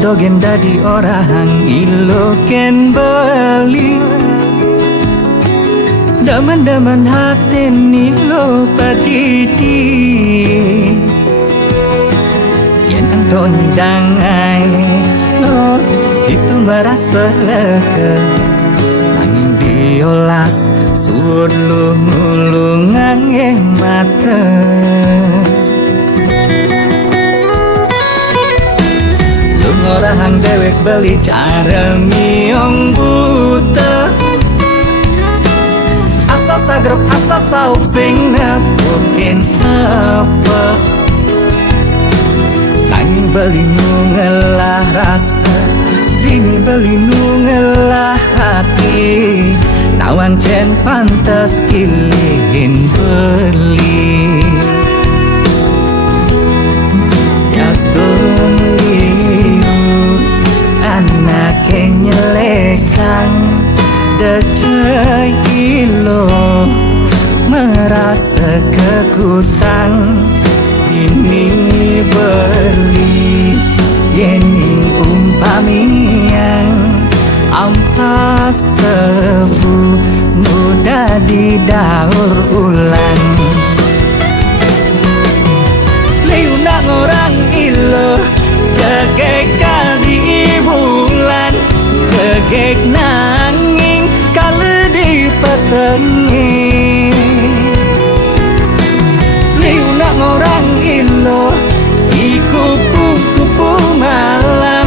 dogen dadi orang iloken beli daman-daman haten nilo padidi yen anton dangai lo itu merasa lega nanging diolas suur lungang mata orang dewek beli cara miong buta asa sagrep asa saup sing nepukin apa nanging beli nungelah rasa dini beli nungelah hati nawang cen pantas pilihin beli Yastun anak nyelekang decai ilo merasa kekutang ini beli yening umpamian ampas tebu muda didaur ulang liunang orang ilo jagai kali bulan jegek nanging kala di petengi liunang orang ilo iku kupu malam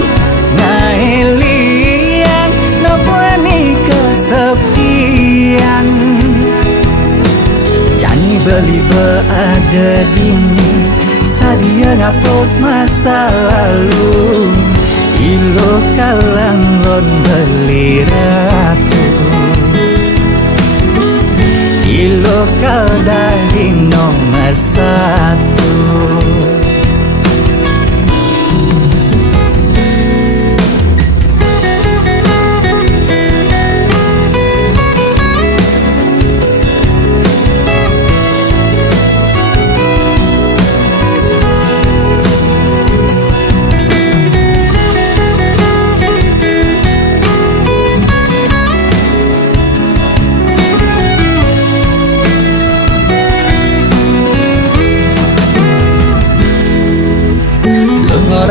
naelian nabuani kesepian jani beli berada dini sadia ngapus masa lalu ilo kalanggon beli ratu ilo kal dari nomor satu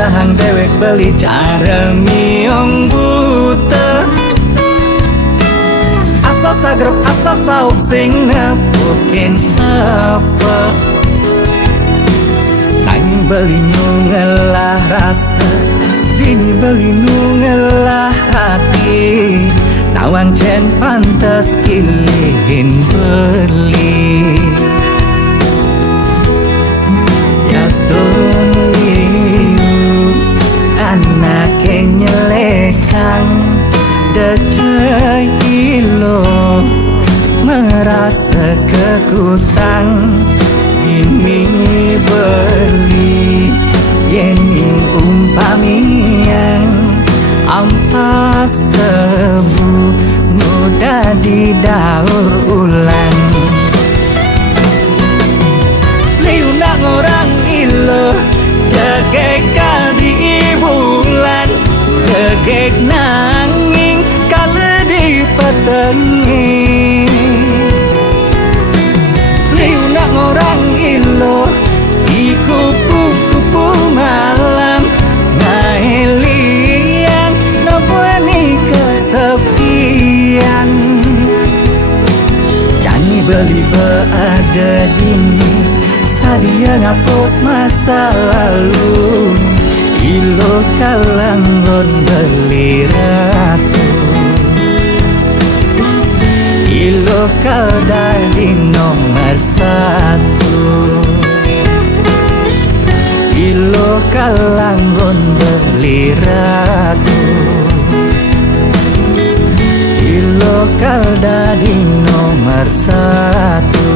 orang dewek beli cara miong buta asa sagrep asa saup sing nepukin apa nanging beli nungelah rasa dini beli nungelah hati nawang cen pantas pilihin beli Yastun anak nyelekang decai ilo merasa kekutang ini beli yening umpamian ampas tebu muda didaur ulang liunang orang ilo jagai kali bulan jegek nanging kala di petengi liunang orang ilo iku kupu malam naelian nabuani kesepian jani beli berada dini sadia ngapus masa lalu ilo kalanggon beli ratu ilo kal dari nomor satu ilo kalanggon beli ratu ilo kal dari nomor satu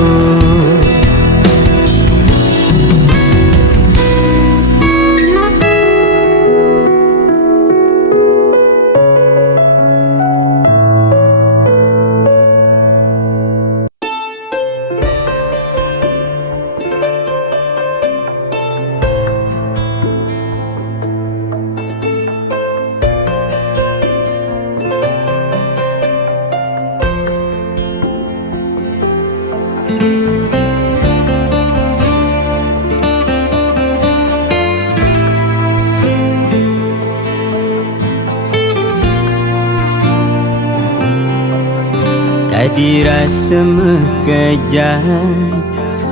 Adi rasa mekajan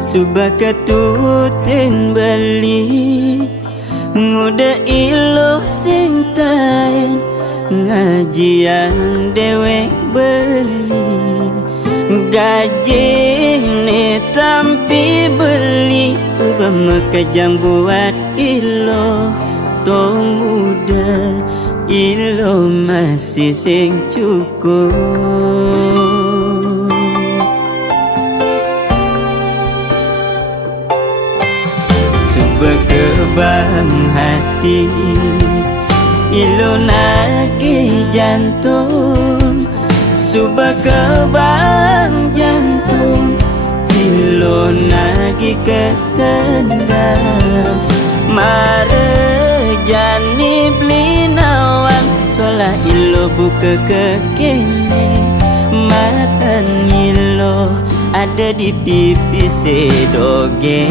Subah ketutin beli Nguda iluh sing tain Ngajian dewek beli Gaji ni tampi beli Subah mekajang buat iluh Tong udah iluh masih sing cukup Berkebang hati Ilu nagih jantung Subah kebang jantung Ilu nagih ketendas Mare jani beli nawang Solah ilu buka kekene Matan ilu ada di pipi sedoge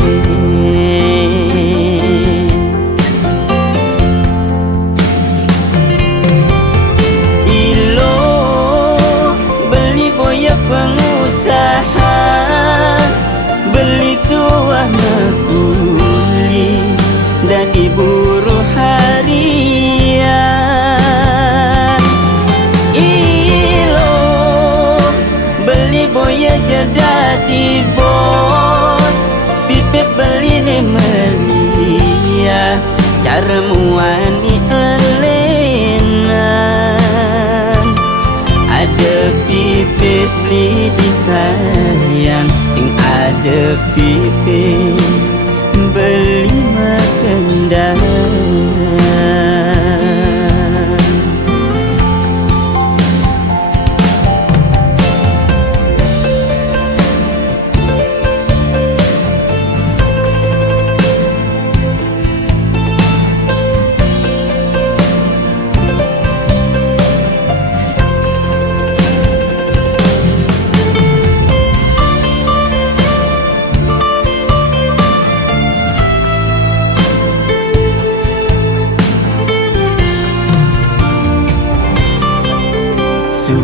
Ilo beli boya pengusaha Beli tua mekuli dan diburu harian Ilo beli boya jadi bos Pipis beli ni melia Cara muani elenan Ada pipis beli disayang Sing ada pipis beli makendang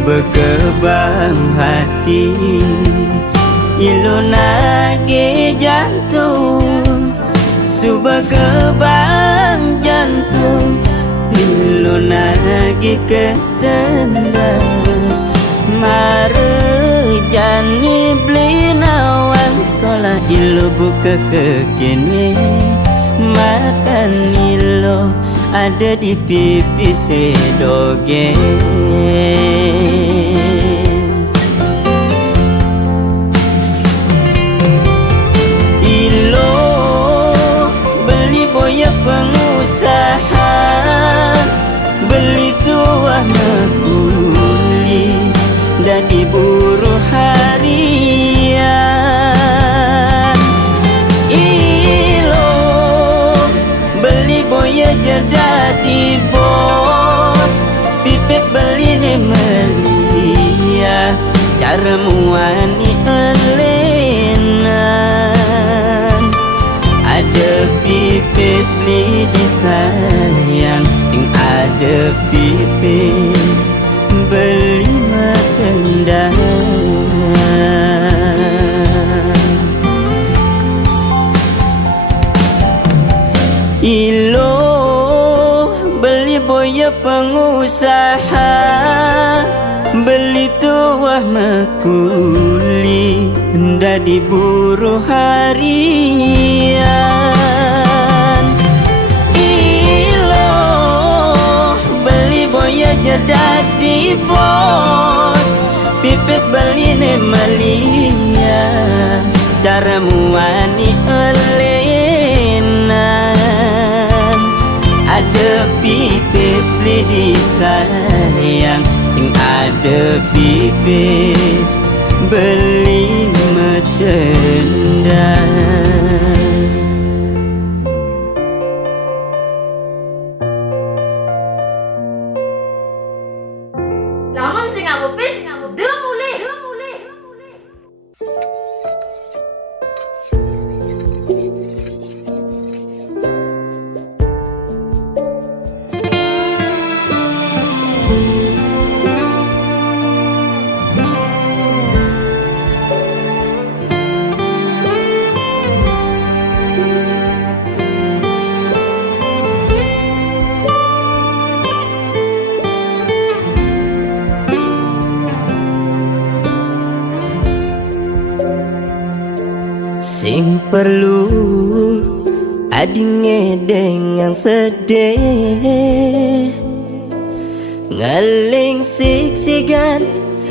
Berkebang hati Ilu nagih jantung Subah kebang jantung Ilu nagih ketendas Mare jani beli nawang Solah ilu buka kekini Makan ilu ada di pipi sedoge Ilo beli boya pengusaha Beli tua mekuli dan diburu harian Ilo beli boya jadi bos Pipis beli ni melia Cara muani elenan Ada pipis beli disayang Sing ada pipis beli makendang Ilo beli boya pengusaha Beli tuah mekuli Nda diburu harian Ilo beli boya jadi bos Pipis beli ni melia Cara muani elenan Ada pipis beli disayang Sing ada pipis beli medendang Lamun sing nganggo pis, deleng mulih. Sing perlu adinge dengan sedih, ngaling siksigan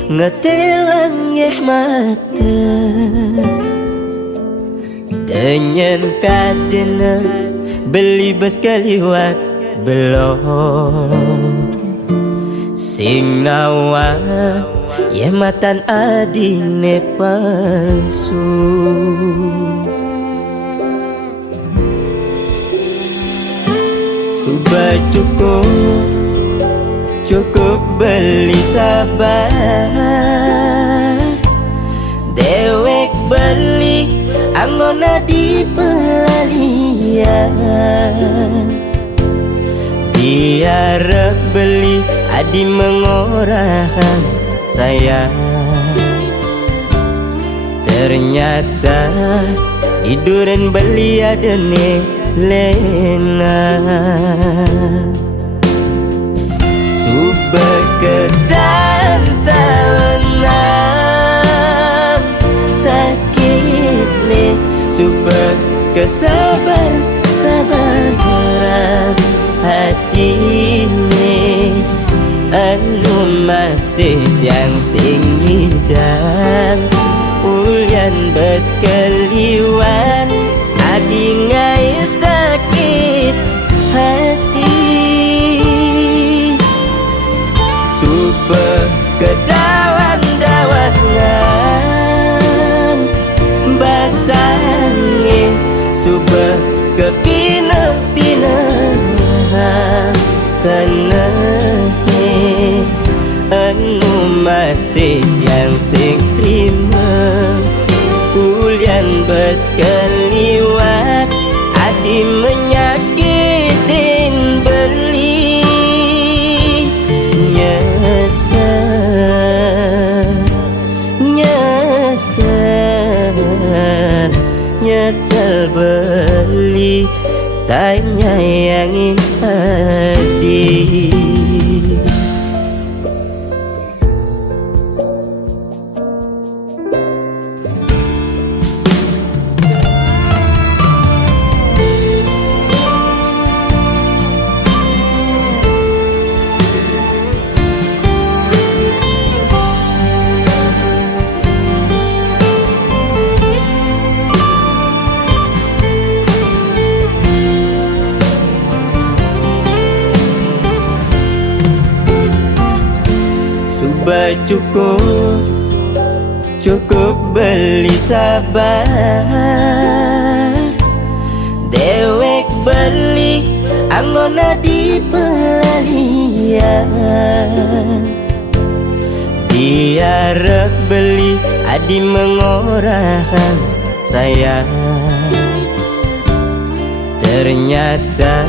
ngetelang yeh mata, dengan kadena beli bes kaliwat belum. Sing nawa ye matan adine palsu, sudah cukup beli sabar, dewek beli anggona di pelalian, diarep beli adi mengorahan sayang. Ternyata di duren beli adene lena, subah ketantangan sakit nih, subah kesabaran hati ini anu masih yang sing dan ulian bes keliwan adi ngai sakit hati, super kedawan-dawanan basangin, super kepinah-pinah karena anu masih yang sing terima ulian bes keliwat adi menyakitin beli nyesel beli tanya yang hati. Sudah cukup beli sabar, dewek beli anggona di pelalian, diarep beli adi mengorahan sayang. Ternyata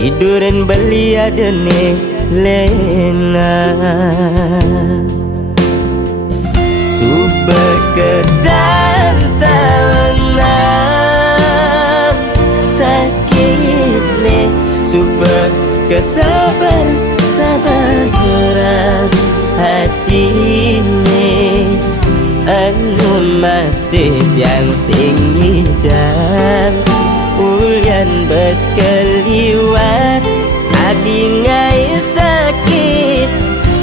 di duren beli adene lena, subah ketantangan sakit nih, subah kesabaran hati ini anu masih yang sing dan ulian bes keliwat adi ngai sakit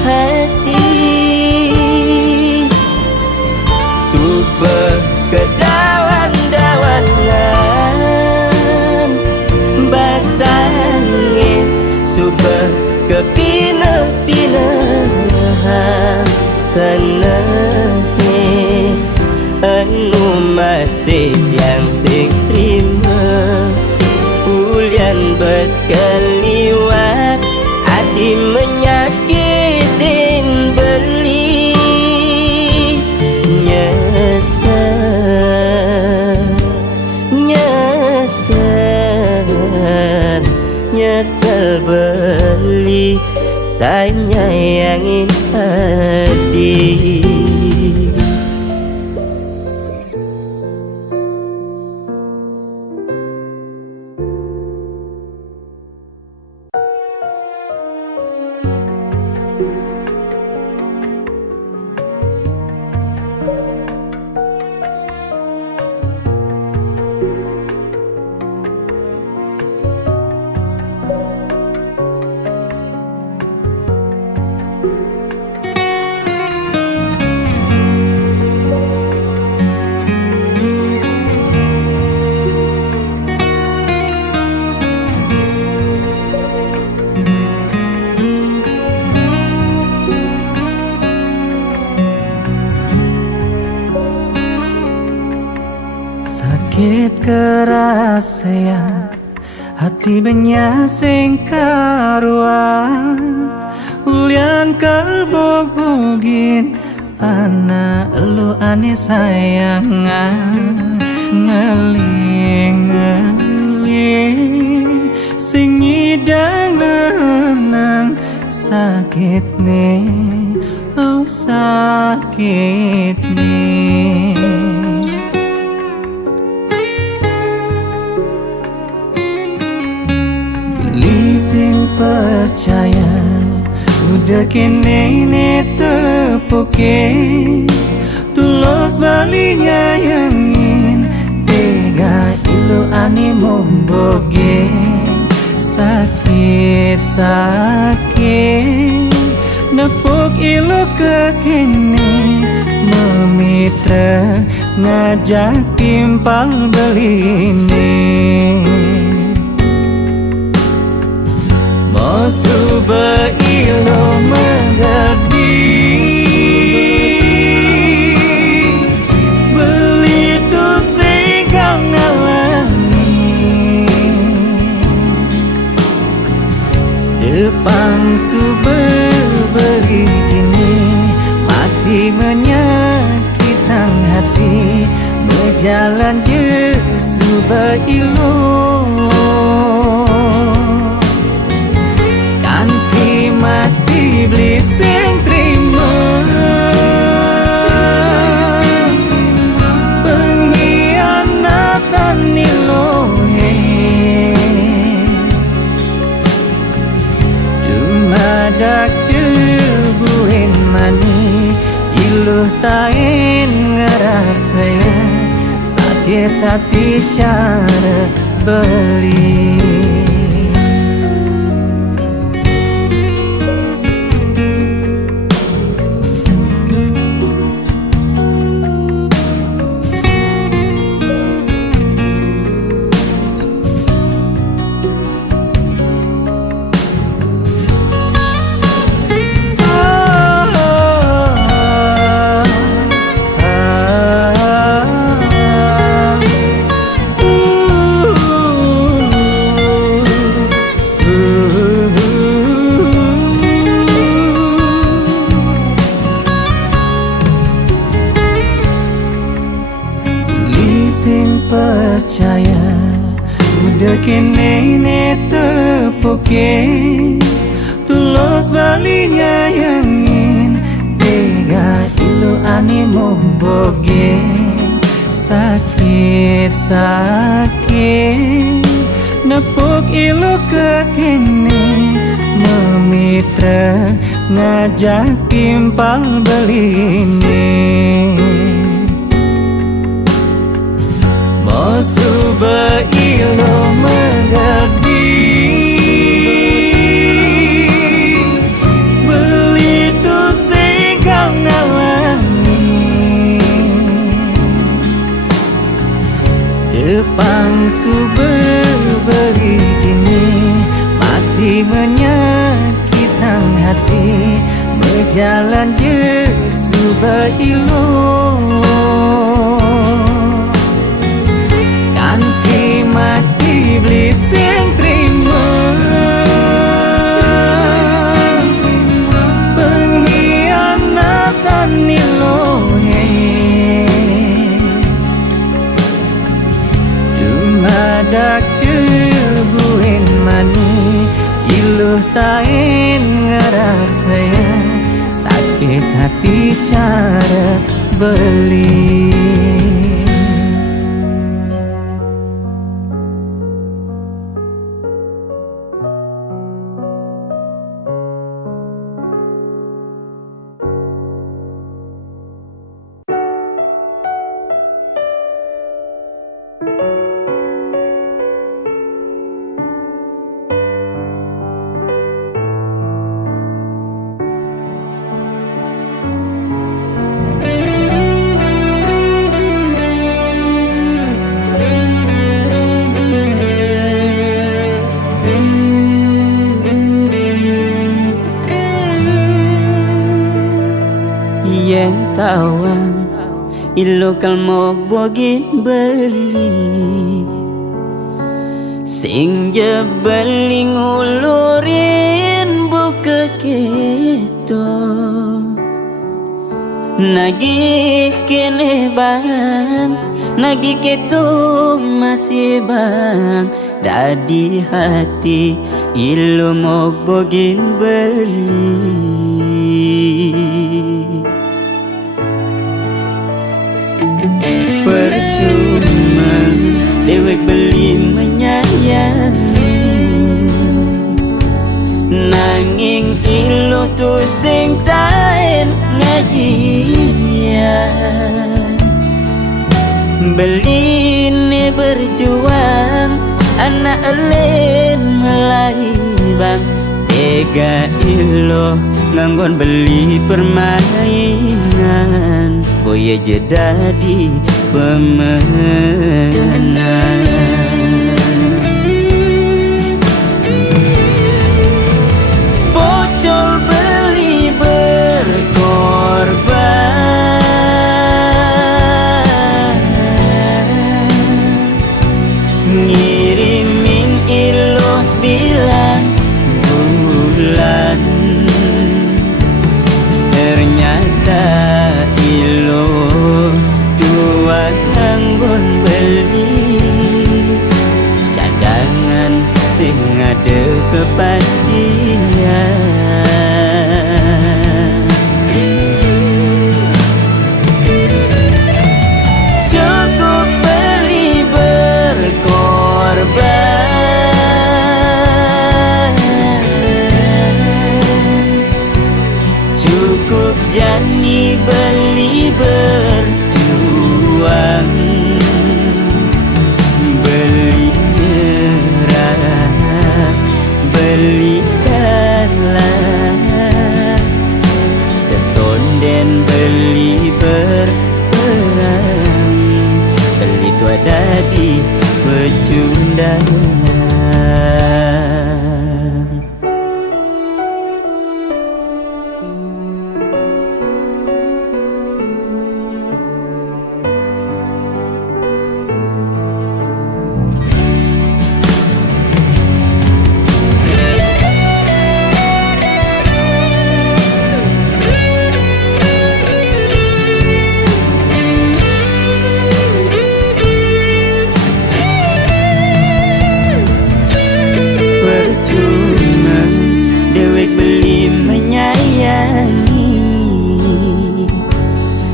hati, subah kedawan-dawanan basangin, subah kepinah-pinah karena anu masih yang sing terima ulian bes keliwat adi menyakitin beli nyesel beli tanya yang hati. Sakit keras sayang, hati banyak sing karuan. Ulian kebog-bogin, anak lu ane sayangan. Ngeling-ngeling, sing ngidang nenang. Sakit nih, oh sakit nih. Sing percaya udah kene ne tepuke tulus balinya yangin tega ilu ane momboge sakit nepuk ilu ke kene memitra ngajak timpal beline Suba ilo mengerti Belitu singkau ngalami Depan suba beli dini Mati menyakitkan hati Berjalan je suba ilo mati beli sing terima pengkhianatan nilohe cuma dak cebuin mani iluh tain ngerasa sakit hati cara beli percaya udah kene ne tepuke tulus balinya yangin tega ilu ane momboge sakit nepuk ilu ke kene memitra ngajak timpal beline Suba ilo mengerti Belitu singkau ngalami Depan suba beli dini Mati menyakitkan hati Berjalan je suba ilo mati beli sing terima pengkhianatan nilohe cuma dak cebuin mani iluh tain ngerasa sakit hati cara beli yang tawang ilo kalmog bogin beli sing jebeling ulurin buka keto nagih kene bang nagih keto masih bang dadi hati ilo mog bogin beli percuma dewek beli menyayangi nanging ilo tu sing taen ngajian beli ne berjuang anak elen melai bang tega ilo nganggon beli permainan boya jadi pemenang bocol beli berkorban ngirimin ilos bilang bulan ternyata ilo tuan anggun beli cadangan sing ada kepastian cukup beli berkorban cukup jani beli berjuang beli nyerah beli kalah setonden beli berperang beli tua dadi pecundang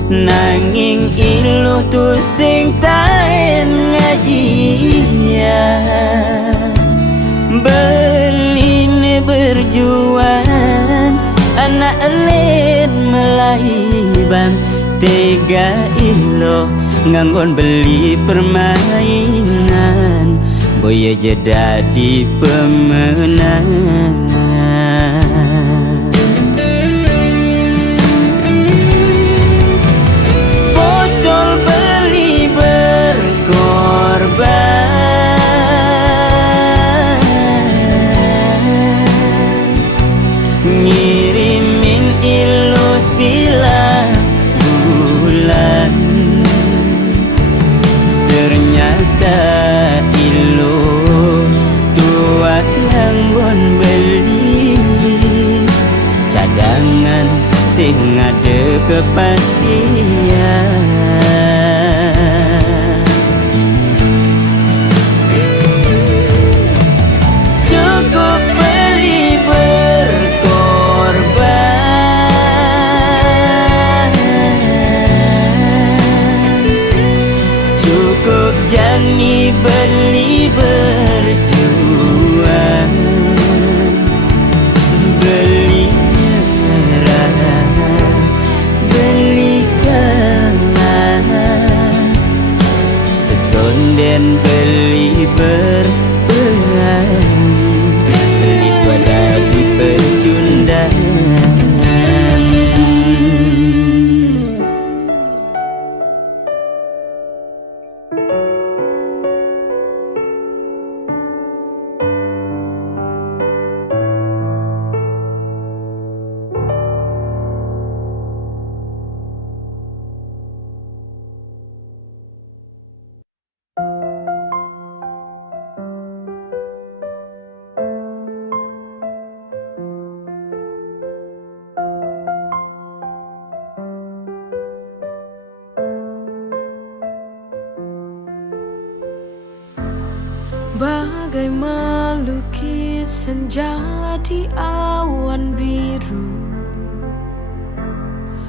nanging ilo tu sing taen ngajian beli ne berjuang anak elen melai bang tega ilo nganggon beli permainan boya jadi pemenang ngirimin ilus bilang bulan ternyata ilo tuat langgon beli cadangan sing ada kepastian cukup beli cukup jani beli berjuang beli nyerah beli kalah bagai melukis senja di awan biru.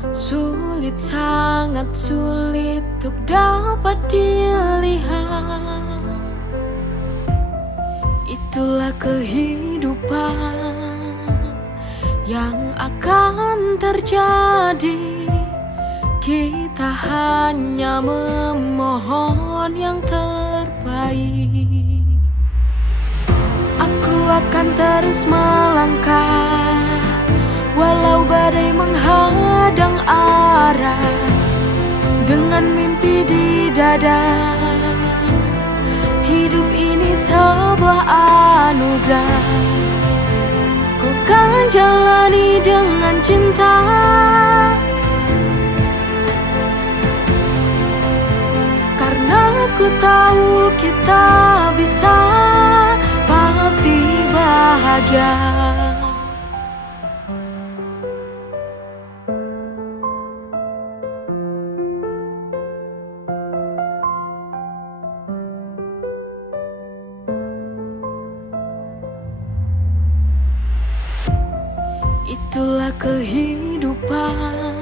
Sulit, sangat sulit untuk dapat dilihat. Itulah kehidupan yang akan terjadi. Kita hanya memohon yang terbaik. Aku akan terus melangkah walau badai menghadang arah, dengan mimpi di dada. Hidup ini sebuah anugerah, ku kan jalani dengan cinta. Karena ku tahu kita bisa, pasti bahagia. Itulah kehidupan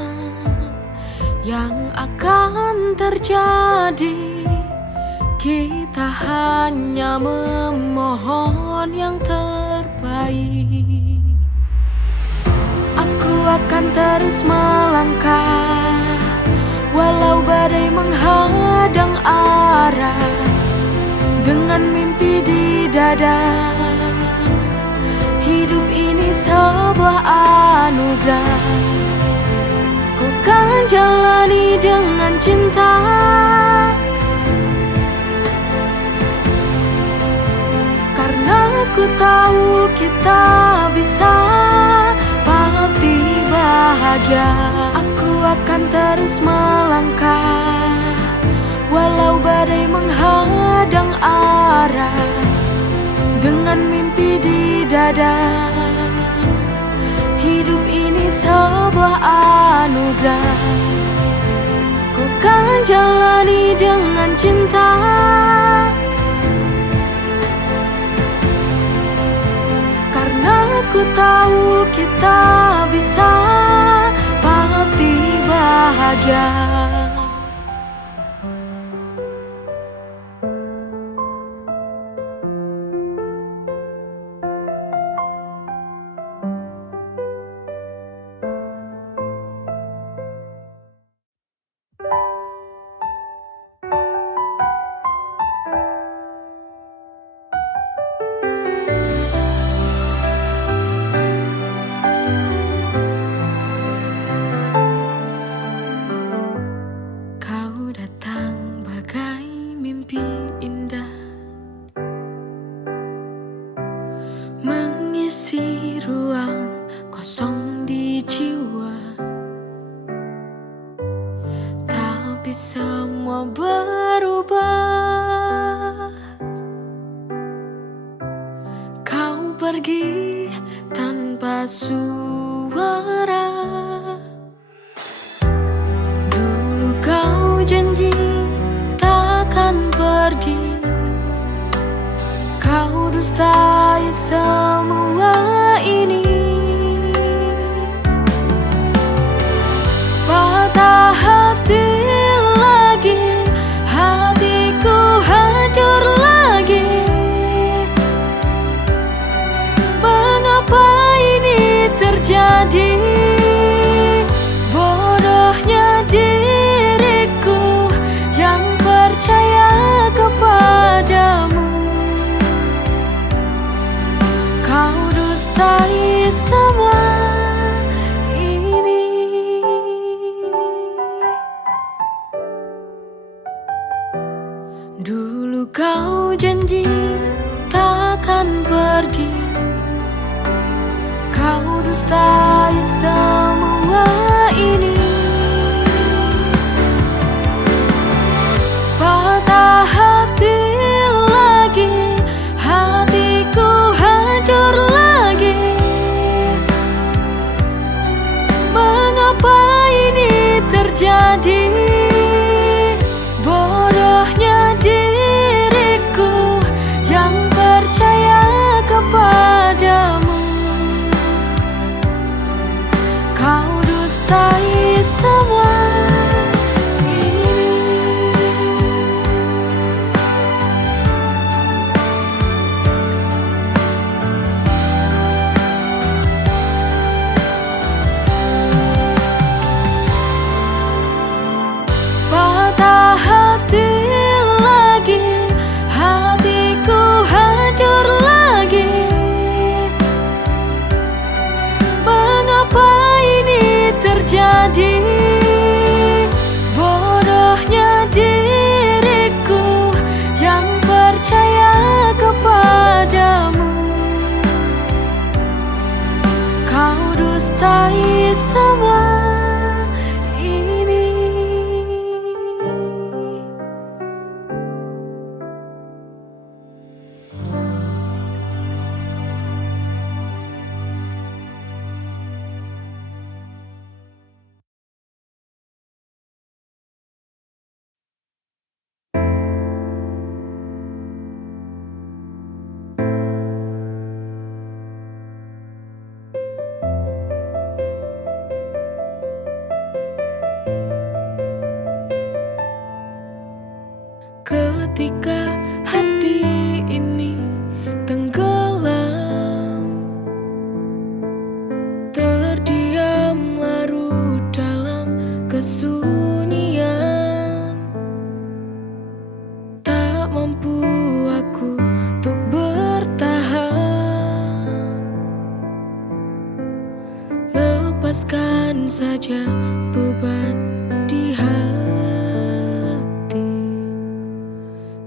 yang akan terjadi. Kita hanya memohon yang terbaik. Aku akan terus melangkah walau badai menghadang arah, dengan mimpi di dada. Hidup ini sebuah anugerah, ku kan jalani dengan cinta. Karena ku tahu kita bisa, pasti bahagia. Aku akan terus melangkah walau badai menghadang arah, dengan mimpi di dada. Hidup ini sebuah anugerah, ku kan jalani dengan cinta. Karena ku tahu kita bisa, pasti bahagia. Mengisi ruang kosong di jiwa, tapi semua berubah. Kau pergi tanpa suara. Dulu kau janji takkan pergi, kau dustai semua ini. Patah hati lagi, hatiku hancur lagi. Mengapa ini terjadi? Bodohnya diriku yang percaya kepadamu. Kau dustai semua ini. Dulu kau janji takkan pergi, kau dustai semua ini. Patah hati lagi, hatiku hancur lagi. Mengapa ini terjadi? Bodohnya diriku yang percaya Ketika hati ini tenggelam, terdiam larut dalam kesunyian. Tak mampu aku untuk bertahan. Lepaskan saja beban di hati.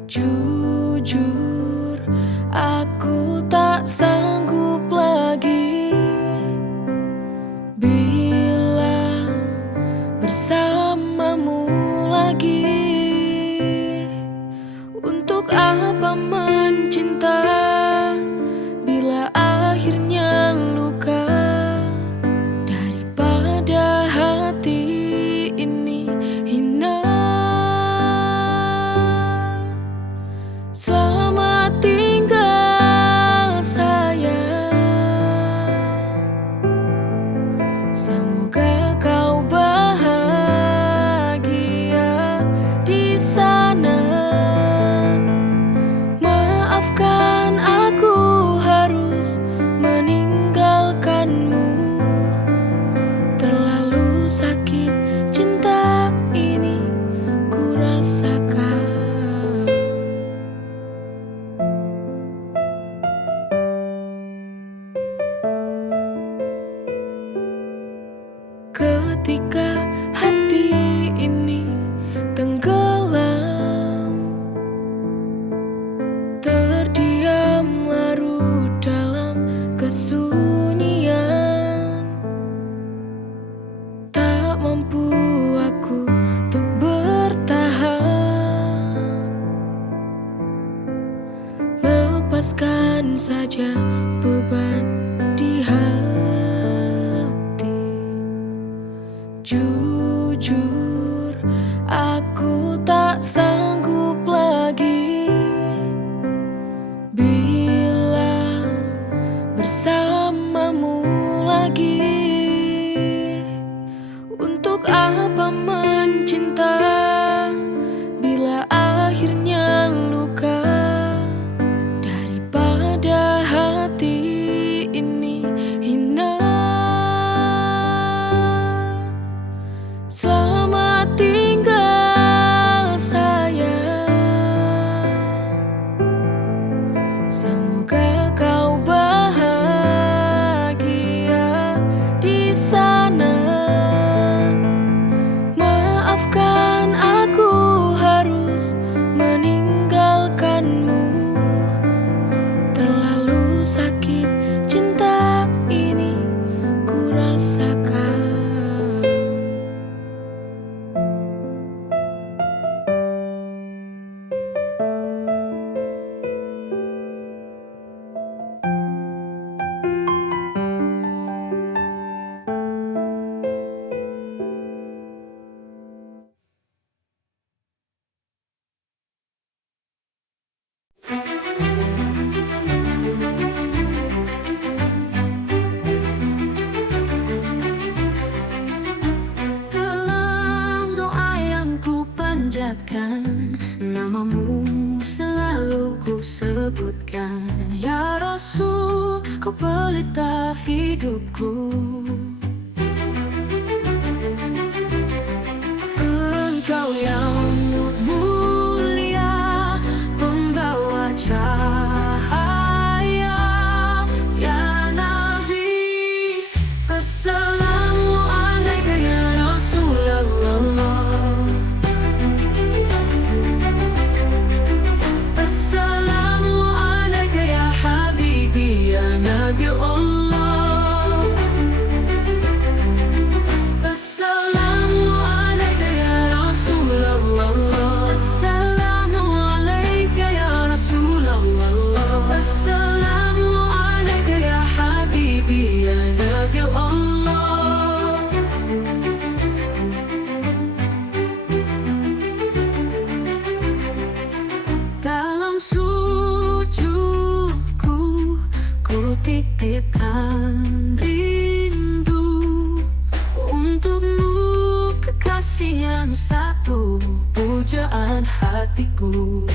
Jujur, aku tak sanggup lagi bila bersamamu lagi. Untuk apa mencinta bila akhirnya luka? Daripada hati ini hina. Selamat tinggal sayang, semoga kau bahagia di sana. Maafkan aku harus meninggalkanmu. Terlalu sakit cinta ini ku rasakan. Ketika hati ini tenggelam, terdiam larut dalam kesunyian. Tak mampu aku untuk bertahan. Lepaskan saja beban di hati. Jujur, aku tak sanggup lagi bila bersamamu lagi. Untuk apa mencinta bila akhirnya luka? Daripada hati ini hina. Selamat tinggal sayang, semoga kau bahagia di sana. Maafkan aku harus meninggalkanmu. Terlalu sakit cinta ini ku rasakan. Dalam doa yang ku panjatkan, namamu selalu ku sebutkan. Ya Rasul, kau pelita hidupku. Engkau yang mulia, pembawa cahaya. Ya Nabi, Assalamualaikum ya Rasulullah. Assalamualaikum ya Habibi ya Nabi Allah. Assalamualaikum ya Rasulullah. Assalamualaikum ya Rasulullah. Assalamualaikum ya Habibi ya Nabi Allah. Dalam sujudku ku titipkan rindu untukmu, kekasih yang satu. Pujaan dengan hatiku.